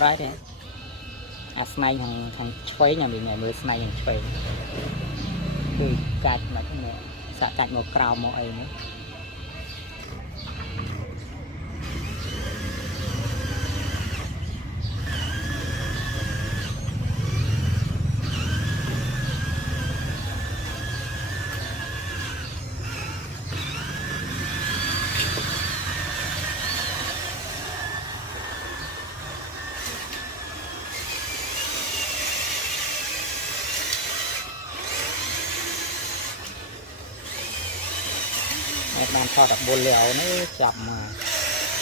ไรเนี่ยสไนทางช่วยอย่างนี้มือสไนอย่างช่วยคือการมาทั้งหมดสะกัดหมดกราวหมดไอ้เนี่ยบานทอดแบบบนเหลวนี่จับมา